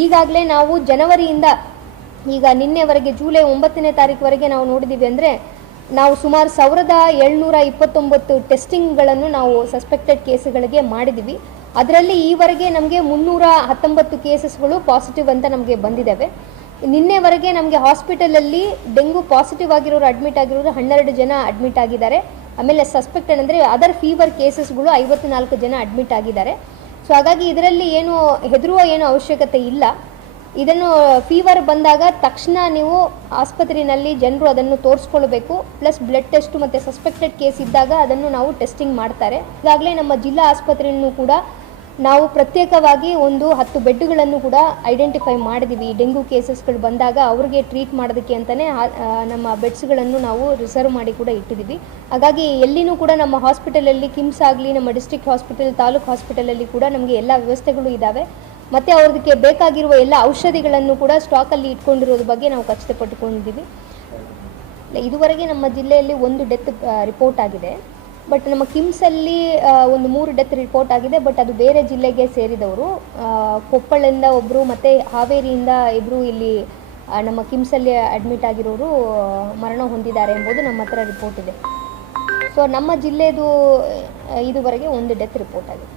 ಈಗಾಗಲೇ ನಾವು ಜನವರಿಯಿಂದ ಈಗ ನಿನ್ನೆವರೆಗೆ ಜುಲೈ ಒಂಬತ್ತನೇ ತಾರೀಕುವರೆಗೆ ನಾವು ನೋಡಿದ್ದೀವಿ ಅಂದರೆ ನಾವು ಸುಮಾರು ಸಾವಿರದ ಏಳ್ನೂರ ಇಪ್ಪತ್ತೊಂಬತ್ತು ಟೆಸ್ಟಿಂಗ್ಗಳನ್ನು ನಾವು ಸಸ್ಪೆಕ್ಟೆಡ್ ಕೇಸ್ಗಳಿಗೆ ಮಾಡಿದ್ದೀವಿ ಅದರಲ್ಲಿ ಈವರೆಗೆ ನಮಗೆ ಮುನ್ನೂರ ಹತ್ತೊಂಬತ್ತು ಕೇಸಸ್ಗಳು ಪಾಸಿಟಿವ್ ಅಂತ ನಮಗೆ ಬಂದಿದ್ದಾವೆ ನಿನ್ನೆವರೆಗೆ ನಮಗೆ ಹಾಸ್ಪಿಟಲಲ್ಲಿ ಡೆಂಗು ಪಾಸಿಟಿವ್ ಆಗಿರೋರು ಅಡ್ಮಿಟ್ ಆಗಿರೋರು ಹನ್ನೆರಡು ಜನ ಅಡ್ಮಿಟ್ ಆಗಿದ್ದಾರೆ. ಆಮೇಲೆ ಸಸ್ಪೆಕ್ಟೆಡ್ ಅಂದರೆ ಅದರ್ ಫೀವರ್ ಕೇಸಸ್ಗಳು ಐವತ್ನಾಲ್ಕು ಜನ ಅಡ್ಮಿಟ್ ಆಗಿದ್ದಾರೆ. ಸೊ ಹಾಗಾಗಿ ಇದರಲ್ಲಿ ಏನು ಹೆದರುವ ಏನು ಅವಶ್ಯಕತೆ ಇಲ್ಲ. ಇದನ್ನು ಫೀವರ್ ಬಂದಾಗ ತಕ್ಷಣ ನೀವು ಆಸ್ಪತ್ರೆಯಲ್ಲಿ ಜನರು ಅದನ್ನು ತೋರಿಸ್ಕೊಳ್ಬೇಕು. ಪ್ಲಸ್ ಬ್ಲಡ್ ಟೆಸ್ಟ್ ಮತ್ತು ಸಸ್ಪೆಕ್ಟೆಡ್ ಕೇಸ್ ಇದ್ದಾಗ ಅದನ್ನು ನಾವು ಟೆಸ್ಟಿಂಗ್ ಮಾಡ್ತಾರೆ. ಈಗಾಗಲೇ ನಮ್ಮ ಜಿಲ್ಲಾ ಆಸ್ಪತ್ರೆಯನ್ನು ಕೂಡ ನಾವು ಪ್ರತ್ಯೇಕವಾಗಿ ಒಂದು ಹತ್ತು ಬೆಡ್ಗಳನ್ನು ಕೂಡ ಐಡೆಂಟಿಫೈ ಮಾಡಿದ್ದೀವಿ ಡೆಂಗು ಕೇಸಸ್ಗಳು ಬಂದಾಗ ಅವ್ರಿಗೆ ಟ್ರೀಟ್ ಮಾಡೋದಕ್ಕೆ ಅಂತಲೇ ನಮ್ಮ ಬೆಡ್ಸ್ಗಳನ್ನು ನಾವು ರಿಸರ್ವ್ ಮಾಡಿ ಕೂಡ ಇಟ್ಟಿದ್ದೀವಿ ಹಾಗಾಗಿ ಎಲ್ಲಿನೂ ಕೂಡ ನಮ್ಮ ಹಾಸ್ಪಿಟಲಲ್ಲಿ ಕಿಮ್ಸ್ ಆಗಲಿ, ನಮ್ಮ ಡಿಸ್ಟ್ರಿಕ್ಟ್ ಹಾಸ್ಪಿಟಲ್, ತಾಲೂಕು ಹಾಸ್ಪಿಟಲಲ್ಲಿ ಕೂಡ ನಮಗೆ ಎಲ್ಲ ವ್ಯವಸ್ಥೆಗಳು ಇದ್ದಾವೆ ಮತ್ತು ಅವ್ರಿಗೆ ಬೇಕಾಗಿರುವ ಎಲ್ಲ ಔಷಧಿಗಳನ್ನು ಕೂಡ ಸ್ಟಾಕಲ್ಲಿ ಇಟ್ಕೊಂಡಿರೋದ್ರ ಬಗ್ಗೆ ನಾವು ಖಚಿತಪಟ್ಟುಕೊಂಡಿದ್ದೀವಿ ಇದುವರೆಗೆ ನಮ್ಮ ಜಿಲ್ಲೆಯಲ್ಲಿ ಒಂದು ಡೆತ್ ರಿಪೋರ್ಟ್ ಆಗಿದೆ. ಬಟ್ ನಮ್ಮ ಕಿಮ್ಸಲ್ಲಿ ಒಂದು ಮೂರು ಡೆತ್ ರಿಪೋರ್ಟ್ ಆಗಿದೆ ಬಟ್ ಅದು ಬೇರೆ ಜಿಲ್ಲೆಗೆ ಸೇರಿದವರು. ಕೊಪ್ಪಳಿಂದ ಒಬ್ಬರು ಮತ್ತು ಹಾವೇರಿಯಿಂದ ಇಬ್ಬರು ಇಲ್ಲಿ ನಮ್ಮ ಕಿಮ್ಸಲ್ಲಿ ಅಡ್ಮಿಟ್ ಆಗಿರೋರು ಮರಣ ಹೊಂದಿದ್ದಾರೆ ಎಂಬುದು ನಮ್ಮ ಹತ್ರ ರಿಪೋರ್ಟ್ ಇದೆ. ಸೊ ನಮ್ಮ ಜಿಲ್ಲೆದು ಇದುವರೆಗೆ ಒಂದು ಡೆತ್ ರಿಪೋರ್ಟ್ ಆಗಿದೆ.